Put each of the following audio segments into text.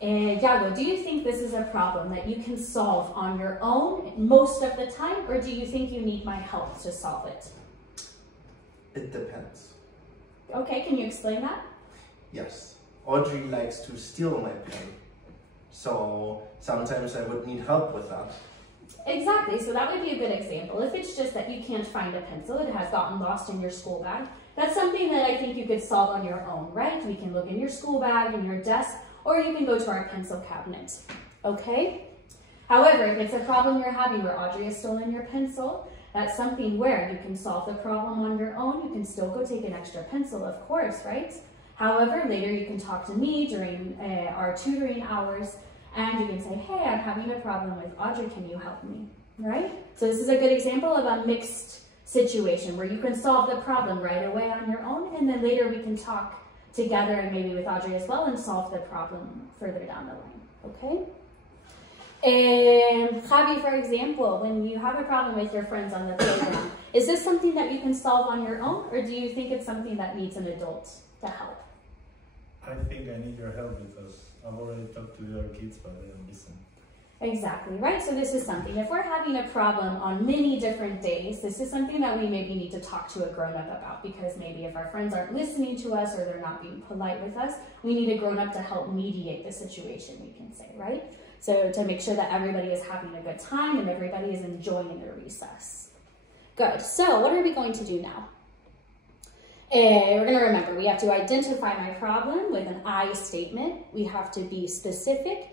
Yago, do you think this is a problem that you can solve on your own most of the time, or do you think you need my help to solve it? It depends. Okay, can you explain that? Yes. Audrey likes to steal my pen, so sometimes I would need help with that. Exactly, so that would be a good example. If it's just that you can't find a pencil, it has gotten lost in your school bag, that's something that I think you could solve on your own, right? We can look in your school bag, in your desk, or you can go to our pencil cabinet, okay? However, if it's a problem you're having where Audrey has stolen your pencil, that's something where you can solve the problem on your own. You can still go take an extra pencil, of course, right? However, later you can talk to me during our tutoring hours, and you can say, hey, I'm having a problem with Audrey, can you help me, right? So this is a good example of a mixed situation where you can solve the problem right away on your own, and then later we can talk together and maybe with Audrey as well and solve the problem further down the line, okay? Javi, for example, when you have a problem with your friends on the playground, is this something that you can solve on your own, or do you think it's something that needs an adult to help? I think I need your help because I've already talked to the other kids, but they don't listen. Exactly, right? So this is something, if we're having a problem on many different days, this is something that we maybe need to talk to a grown-up about, because maybe if our friends aren't listening to us or they're not being polite with us, we need a grown-up to help mediate the situation, we can say, right? So to make sure that everybody is having a good time and everybody is enjoying their recess. Good, so what are we going to do now? We're going to remember, we have to identify my problem with an I statement. We have to be specific.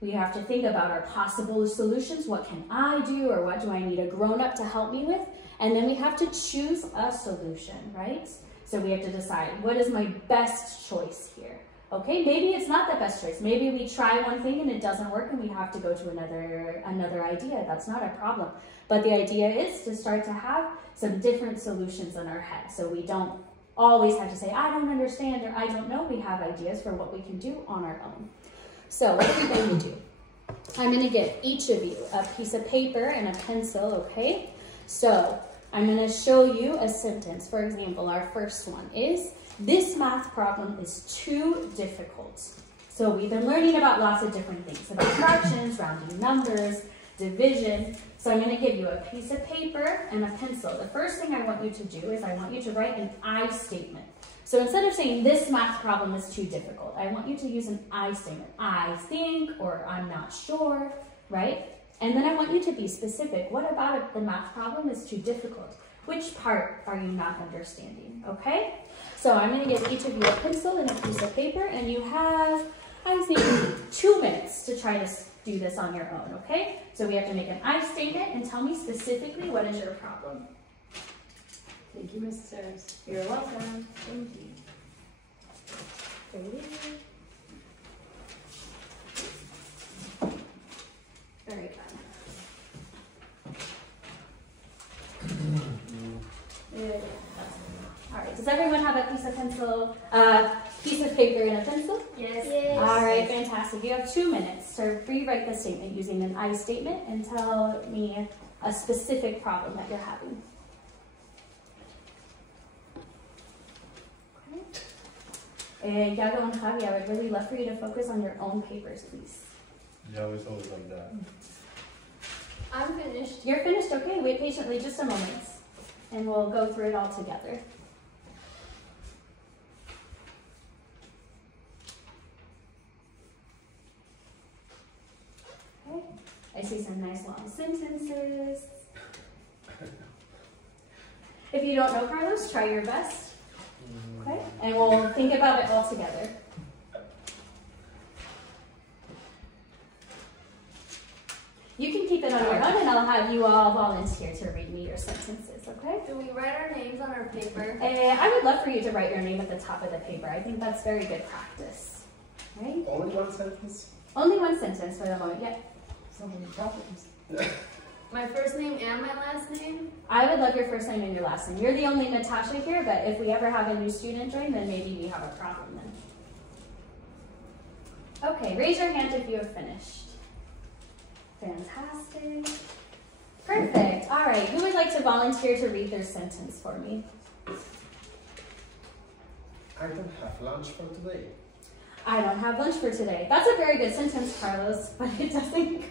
We have to think about our possible solutions. What can I do, or what do I need a grown-up to help me with? And then we have to choose a solution, right? So we have to decide, what is my best choice here? Okay, maybe it's not the best choice. Maybe we try one thing and it doesn't work and we have to go to another idea. That's not a problem. But the idea is to start to have some different solutions in our head. So we don't always have to say, I don't understand or I don't know. We have ideas for what we can do on our own. So what are we going to do? I'm going to give each of you a piece of paper and a pencil, okay? So I'm going to show you a sentence. For example, our first one is, this math problem is too difficult. So we've been learning about lots of different things, about fractions, rounding numbers, division. So I'm going to give you a piece of paper and a pencil. The first thing I want you to do is I want you to write an I statement. So instead of saying this math problem is too difficult, I want you to use an I statement. I think, or I'm not sure, right? And then I want you to be specific. What about if the math problem is too difficult? Which part are you not understanding, okay? So I'm going to give each of you a pencil and a piece of paper, and you have, I think, 2 minutes to try to do this on your own, okay? So we have to make an I statement and tell me specifically what is your problem. Thank you, Mrs. Harris. You're welcome. Thank you. Very good. All right, does everyone have a piece of pencil, piece of paper and a pencil? Yes. All right, fantastic. You have 2 minutes to rewrite the statement using an I statement and tell me a specific problem that you're having. And Yago and Javi, I would really love for you to focus on your own papers, please. Yeah, it's always like that. I'm finished. You're finished? Okay, wait patiently just a moment, and we'll go through it all together. Okay, I see some nice long sentences. If you don't know, Carlos, try your best. Okay, and we'll think about it all together. You can keep it on your own, and I'll have you all volunteer to read me your sentences, okay? Do we write our names on our paper? I would love for you to write your name at the top of the paper. I think that's very good practice, right? Only one sentence? Only one sentence for the moment, yeah. So many problems. My first name and my last name? I would love your first name and your last name. You're the only Natasha here, but if we ever have a new student join, then maybe we have a problem then. Okay, raise your hand if you have finished. Fantastic. Perfect. All right, who would like to volunteer to read their sentence for me? I don't have lunch for today. I don't have lunch for today. That's a very good sentence, Carlos, but it doesn't